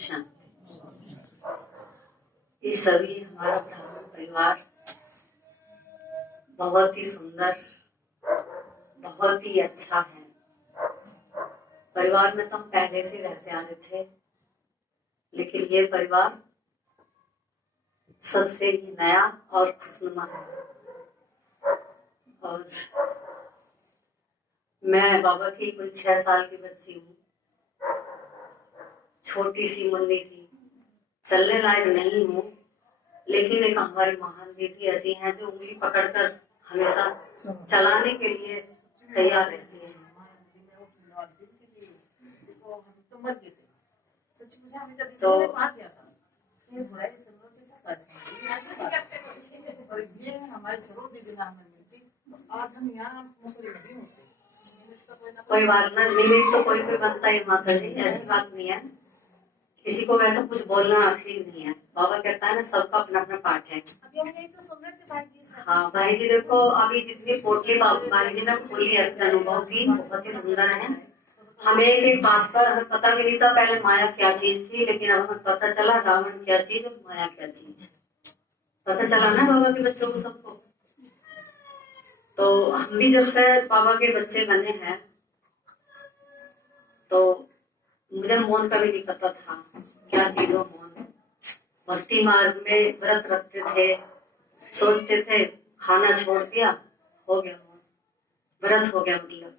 शांति। ये सभी हमारा ब्राह्मण परिवार बहुत ही सुंदर, बहुत ही अच्छा है। परिवार में तो हम पहले से रहते आ रहे थे, लेकिन ये परिवार सबसे ही नया और खुशनुमा है। और मैं बाबा की कुल 6 साल की बच्ची हूँ, छोटी सी मुन्नी सी, चलने लायक नहीं हूँ, लेकिन एक हमारी महान दीदी ऐसी हैं जो उंगली पकड़कर हमेशा चलाने के लिए तैयार रहती है। तो और ये हमारे सरोज दीदी नाम मिलती, आज हम यहाँ मुस्लिम नहीं होते। कोई बात ना, निमित्त तो कोई कोई बनता है माता जी, ऐसी बात नहीं है। किसी को वैसा कुछ बोलना ठीक नहीं है। बाबा कहता है ना, सबका अपना अपना पाठ है। अभी हम यही तो सुन रहे थे भाई जी से। हाँ भाई जी, देखो अभी जितनी पोटली भाई जी ने खोली है अपने अनुभव की, बहुत ही सुंदर है। हमें एक बात पर हमें पता भी नहीं था पहले माया क्या चीज थी, लेकिन अब हमें पता चला रावण क्या चीज और माया क्या चीज। पता चला ना बाबा के बच्चों को, सबको। तो हम भी जब से बाबा के बच्चे बने हैं, तो मुझे मौन का भी नहीं पता था क्या चीज हो मौन। भक्ति मार्ग में व्रत रखते थे, सोचते थे खाना छोड़ दिया, हो गया मौन, व्रत हो गया मतलब।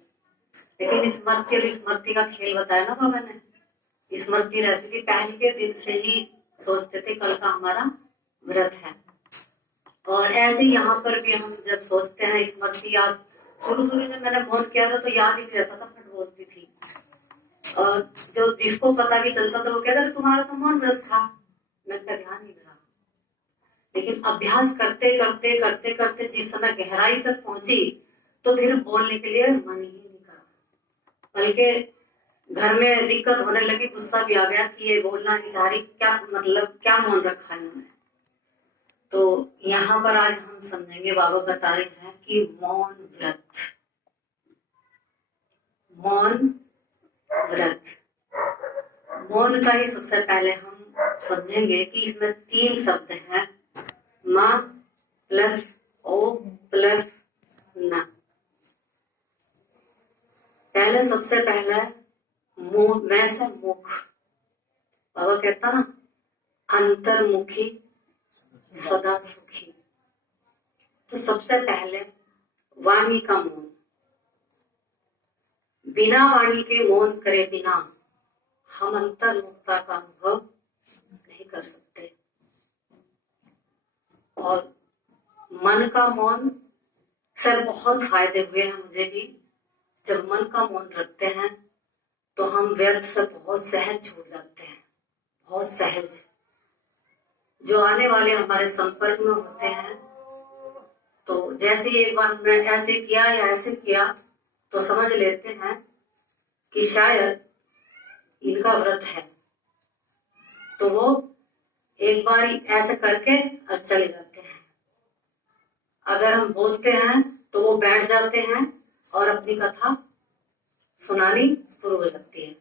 लेकिन स्मृति और स्मृति का खेल बताया ना बाबा ने। स्मृति रहती थी, पहले के दिन से ही सोचते थे कल का हमारा व्रत है। और ऐसे यहाँ पर भी हम जब सोचते हैं स्मृति याद, शुरू जब मैंने मौन किया था तो याद ही नहीं रहता था, मैं बोलती थी। और जो जिसको पता भी चलता था वो कहता था तुम्हारा तो मौन व्रत था, मैं ध्यान नहीं रहा। लेकिन अभ्यास करते करते करते करते जिस समय गहराई तक पहुंची, तो फिर बोलने के लिए मन ही नहीं करा। बल्कि घर में दिक्कत होने लगी, गुस्सा भी आ गया कि ये बोलना नहीं चाह रही, क्या मतलब, क्या मौन रखा इन्होंने। तो यहाँ पर आज हम समझेंगे, बाबा बता रहे हैं कि मौन व्रत, मौन व्रत। मौन का ही सबसे पहले हम समझेंगे कि इसमें 3 शब्द हैं, माँ प्लस ओ प्लस ना। पहले सबसे पहला मैं से मुख। बाबा कहता ना, अंतर्मुखी सदा सुखी। तो सबसे पहले वाणी का मौन। बिना वाणी के मौन करे बिना हम अंतर्मुखता का अनुभव नहीं कर सकते। और मन का मौन से बहुत फायदे हुए हैं मुझे भी। जब मन का मौन रखते हैं तो हम व्यर्थ से बहुत सहज छूट जाते हैं, बहुत सहज। जो आने वाले हमारे संपर्क में होते हैं, तो जैसे एक बार मैं ऐसे किया या ऐसे किया, तो समझ लेते हैं कि शायद इनका व्रत है। तो वो एक बार ऐसे करके और चले जाते हैं। अगर हम बोलते हैं तो वो बैठ जाते हैं और अपनी कथा सुनानी शुरू हो जाती है।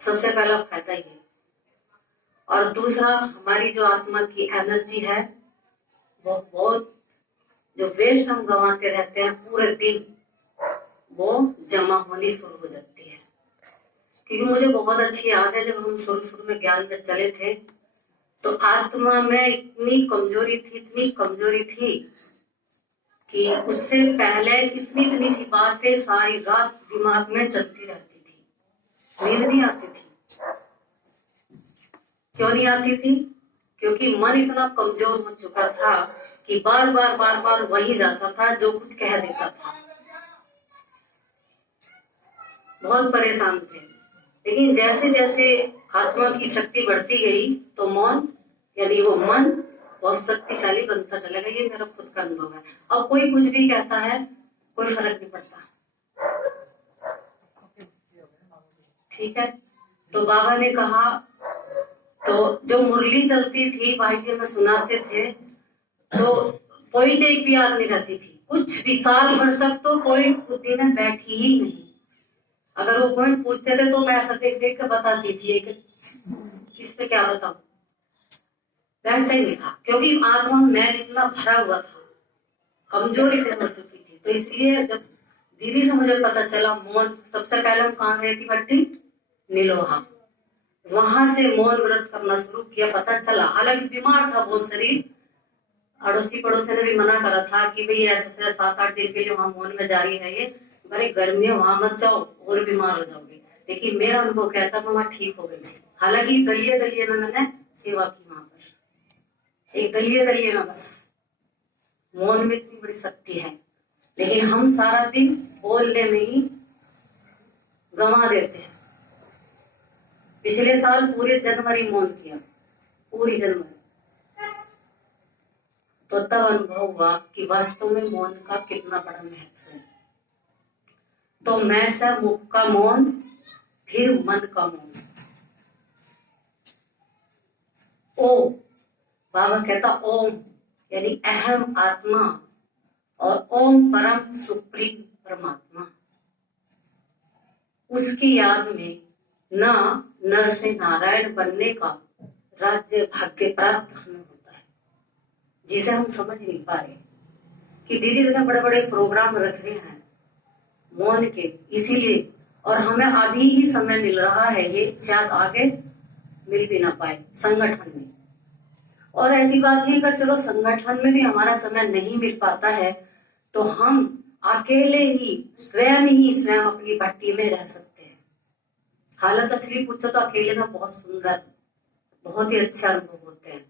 सबसे पहला फायदा ये। और दूसरा, हमारी जो आत्मा की एनर्जी है, वो बहुत जो वेस्ट हम गंवाते रहते हैं पूरे दिन, वो जमा होनी शुरू हो जाती है। क्योंकि मुझे बहुत अच्छी याद है, जब हम शुरू में ज्ञान में चले थे, तो आत्मा में इतनी कमजोरी थी कि उससे पहले इतनी सी बातें सारी रात दिमाग में चलती रहती थी, नींद नहीं आती थी। क्यों नहीं आती थी? क्योंकि मन इतना कमजोर हो चुका था कि बार बार वही जाता था जो कुछ कह देता था। बहुत परेशान थे। लेकिन जैसे जैसे आत्मा की शक्ति बढ़ती गई, तो मौन यानी वो मन बहुत शक्तिशाली बनता चला गया। ये मेरा खुद का अनुभव है। अब कोई कुछ भी कहता है, कोई फर्क नहीं पड़ता। ठीक है। तो बाबा ने कहा, तो जो मुरली चलती थी, भाई जी में सुनाते थे, तो पॉइंट एक भी याद नहीं रहती थी। कुछ भी साल भर तक तो पॉइंट बुद्धि में बैठी ही नहीं। अगर वो पॉइंट पूछते थे तो मैं ऐसा देख देख के बताती थी कि किस पे क्या बताऊं, बैठता ही नहीं था, क्योंकि आत्मा में इतना भरा हुआ था, कमजोरी हो चुकी थी। तो इसलिए जब दीदी से मुझे पता चला मौन, सबसे पहले हम कहाँ गए थी भट्टी, नीलोहा, वहां से मौन व्रत करना शुरू किया। पता चला, हालांकि बीमार था बहुत शरीर, अड़ोसी पड़ोसी ने भी मना करा था कि भाई ऐसे 7-8 दिन के लिए वहां मौन में जारी है, ये बड़ी गर्मी है, वहां मत जाओ और बीमार हो जाओगे। लेकिन मेरा अनुभव कहता मैं वहां ठीक हो गई थी। हालांकि दलिये दलिये में मैंने सेवा की वहां पर, एक दलिये दलिये में बस। मौन में इतनी बड़ी शक्ति है, लेकिन हम सारा दिन बोलने में ही गंवा देते हैं। पिछले साल पूरे जनवरी मौन किया, पूरी जनवरी, तो तब अनुभव हुआ कि वास्तव में मौन का कितना बड़ा महत्व है। तो मैं से मुख का मौन, फिर मन का मौन। ओम, बाबा कहता ओम यानी अहम आत्मा, और ओम परम सुप्रीम परमात्मा। उसकी याद में ना नर से नारायण बनने का राज्य भाग्य प्राप्त हमें होता है, जिसे हम समझ नहीं पा रहे कि दीदी इतने बड़े बड़े प्रोग्राम रख रहे हैं मौन के, इसीलिए, और हमें अभी ही समय मिल रहा है, ये शायद आगे मिल भी ना पाए संगठन में। और ऐसी बात नहीं, अगर चलो संगठन में भी हमारा समय नहीं मिल पाता है तो हम अकेले ही स्वयं अपनी भट्टी में रह सकते हैं। हालत असली पूछो तो अकेले में बहुत सुंदर, बहुत ही अच्छे अनुभव होते हैं।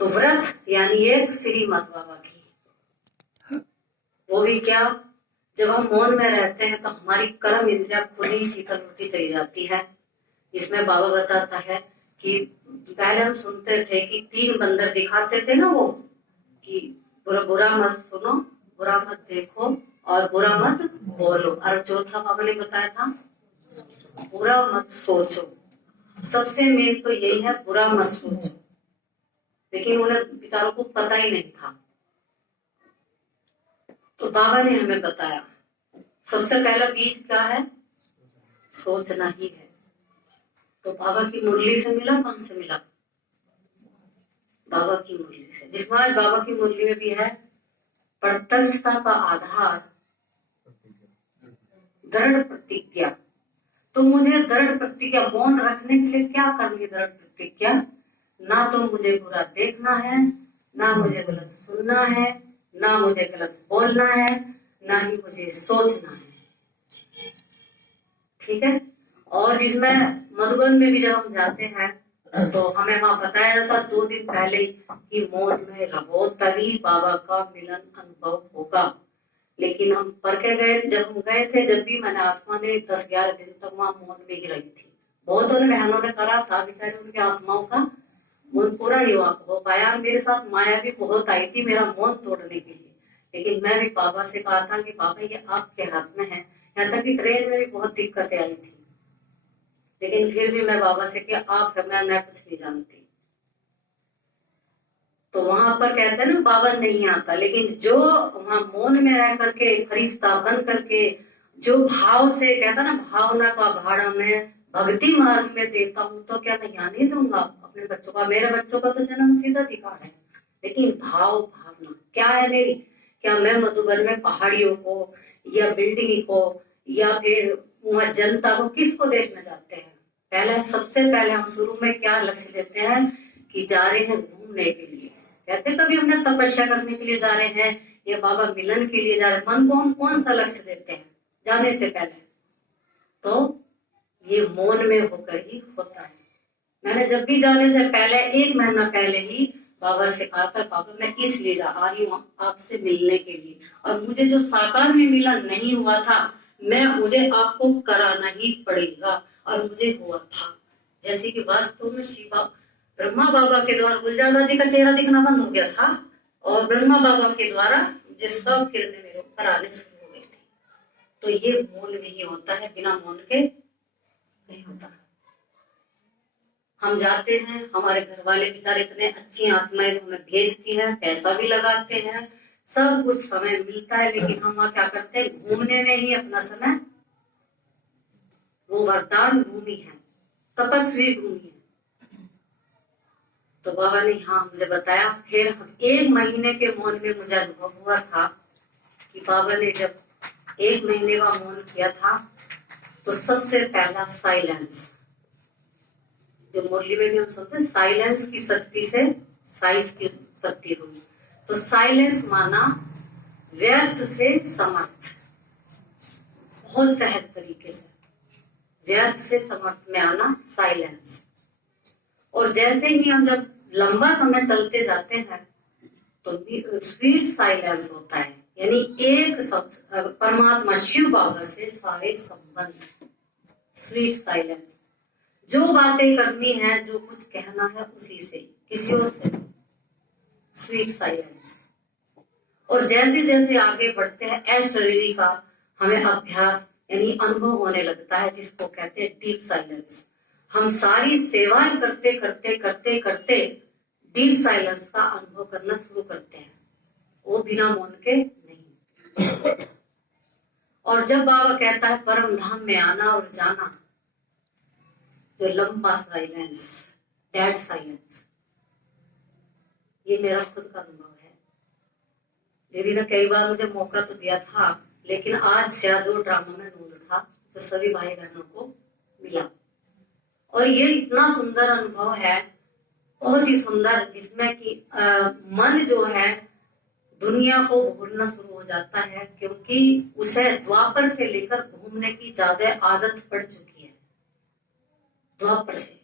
तो व्रत यानी एक श्रीमद् बाबा की, वो भी क्या, जब हम मौन में रहते हैं तो हमारी कर्म इंद्रिया खुद ही शीतल होती चली जाती है। इसमें बाबा बताता है कि पहले हम सुनते थे कि 3 बंदर दिखाते थे ना वो, कि बुरा मत सुनो, बुरा मत देखो और बुरा मत बोलो, और चौथा बाबा ने बताया था बुरा मत सोचो। सबसे मेन तो यही है, बुरा मत सोचो, लेकिन उन्हें बेचारों को पता ही नहीं था। तो बाबा ने हमें बताया सबसे पहला बीज क्या है, सोचना ही है। तो बाबा की मुरली से मिला, कहां से मिला, बाबा की मुरली से, जिसमें आज बाबा की मुरली में भी है प्रत्यक्षता का आधार दृढ़ प्रतिज्ञा। तो मुझे दृढ़ प्रतिज्ञा, मौन रखने के लिए क्या करनी, दृढ़ प्रतिज्ञा, ना तो मुझे बुरा देखना है, ना मुझे गलत सुनना है, ना मुझे गलत बोलना है, ना ही मुझे सोचना है। ठीक है। और जिसमें मधुबन में भी जब हम जाते हैं तो हमें वहां बताया जाता 2 दिन पहले कि मौन में रहो तभी बाबा का मिलन अनुभव होगा। लेकिन हम पढ़ के गए, जब हम गए थे, जब भी मैंने आत्मा ने 10-11 दिन तक वहां मौन में ही रही थी। बहुत बहनों ने करा था, बेचारे उनकी आत्माओं का मौन पूरा नहीं हो पाया। मेरे साथ माया भी बहुत आई थी मेरा मौन तोड़ने के लिए, लेकिन मैं भी बाबा से कहा था कि बाबा ये आपके हाथ में है। यहाँ तक कि ट्रेन में भी बहुत दिक्कतें आई थी, लेकिन फिर भी मैं बाबा से कि आप है, मैं कुछ नहीं जानती। तो वहां पर कहते हैं ना बाबा नहीं आता, लेकिन जो वहां मौन में रह करके फरिश्ता बन करके जो भाव से कहता ना, भावना का भाड़ा मैं भक्ति मार्ग में देता हूँ, तो क्या मैं यहाँ नहीं दूंगा अपने बच्चों का। मेरे बच्चों का तो जन्म सीधा अधिकार है, लेकिन भावना क्या है मेरी, क्या मैं मधुबन में पहाड़ियों को या बिल्डिंग को या फिर वहां जनता को किसको देखने जाते हैं। पहले सबसे पहले हम शुरू में क्या लक्ष्य लेते हैं कि जा रहे हैं घूमने के लिए, कहते कभी हमने तपस्या करने के लिए जा रहे हैं या बाबा मिलन के लिए जा रहे हैं। मन को हम कौन सा लक्ष्य देते हैं जाने से पहले, तो ये मौन में होकर ही होता है। मैंने जब भी जाने से पहले 1 महीना पहले ही बाबा से कहा था, बाबा मैं इसलिए जा रही हूँ आपसे मिलने के लिए, और मुझे जो साकार में मिलन नहीं हुआ था मुझे आपको कराना ही पड़ेगा, और मुझे हुआ था। जैसे कि वास्तव में शिवा ब्रह्मा बाबा के द्वारा गुलजार दादी का चेहरा दिखना बंद हो गया था, और ब्रह्मा बाबा के द्वारा मुझे सब किरणें मेरे ऊपर आने शुरू हो गई थी। तो ये मौन में ही होता है, बिना मौन के नहीं होता। हम जाते हैं, हमारे घर वाले बेचारे इतने अच्छी आत्माएं हमें भेजती है, पैसा भी लगाते हैं, सब कुछ समय मिलता है, लेकिन हम वहां क्या करते हैं, घूमने में ही अपना समय वो वरदान भूमि है, तपस्वी भूमि है। तो बाबा ने हाँ मुझे बताया। फिर 1 महीने के मौन में मुझे अनुभव हुआ था कि बाबा ने जब 1 महीने का मौन किया था तो सबसे पहला साइलेंस, जो मुरली में भी हम सुनते हैं, साइलेंस की शक्ति से साइज की उत्पत्ति हुई। तो साइलेंस माना व्यर्थ से समर्थ, बहुत सहज तरीके से व्यर्थ से समर्थ में आना, साइलेंस। और जैसे ही हम जब लंबा समय चलते जाते हैं तो स्वीट साइलेंस होता है, यानी एक परमात्मा शिव बाबा से सारे संबंध, स्वीट साइलेंस। जो बातें करनी है, जो कुछ कहना है, उसी से, किसी और से नहीं, स्वीट साइलेंस। और जैसे जैसे आगे बढ़ते हैं अशरीरी का हमें अभ्यास यानी अनुभव होने लगता है, जिसको कहते हैं डीप साइलेंस। हम सारी सेवाएं करते करते करते करते डीप साइलेंस का अनुभव करना शुरू करते हैं, वो बिना मौन के नहीं। और जब बाबा कहता है परम धाम में आना और जाना, जो लंबा साइलेंस, डेड साइलेंस, ये मेरा खुद का अनुभव है। दीदी ने कई बार मुझे मौका तो दिया था, लेकिन आज शायद ड्रामा में नूर था तो सभी भाई बहनों को मिला। और ये इतना सुंदर अनुभव है, बहुत ही सुंदर, जिसमें कि मन जो है दुनिया को भूलना शुरू हो जाता है, क्योंकि उसे द्वापर से लेकर घूमने की ज्यादा आदत पड़ चुकी है, द्वापर से।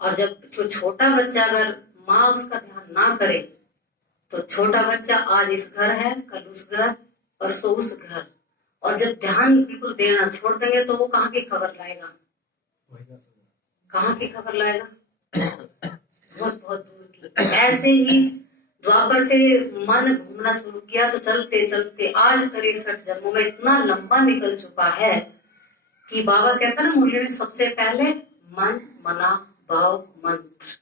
और जब जो छोटा बच्चा अगर माँ उसका ध्यान ना करे तो छोटा बच्चा आज इस घर है, कल उस घर, परसों उस घर, और जब ध्यान बिल्कुल देना छोड़ देंगे तो वो कहाँ की खबर लाएगा, कहाँ की खबर लाएगा, बहुत बहुत दूर की। ऐसे ही द्वापर से मन घूमना शुरू किया तो चलते चलते आज 63 जन्मों में इतना लंबा निकल चुका है कि बाबा कहता ना मुरली में, सबसे पहले मन मना भाव मंत्र,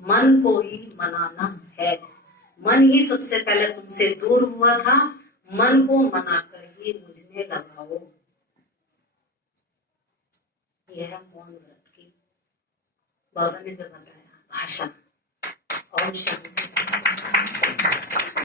मन को ही मनाना है। मन ही सबसे पहले तुमसे दूर हुआ था, मन को मनाकर ही मुझ में लगाओ। यह है मौन व्रत की बाबा ने जो बताया भाषा। ओम शांति।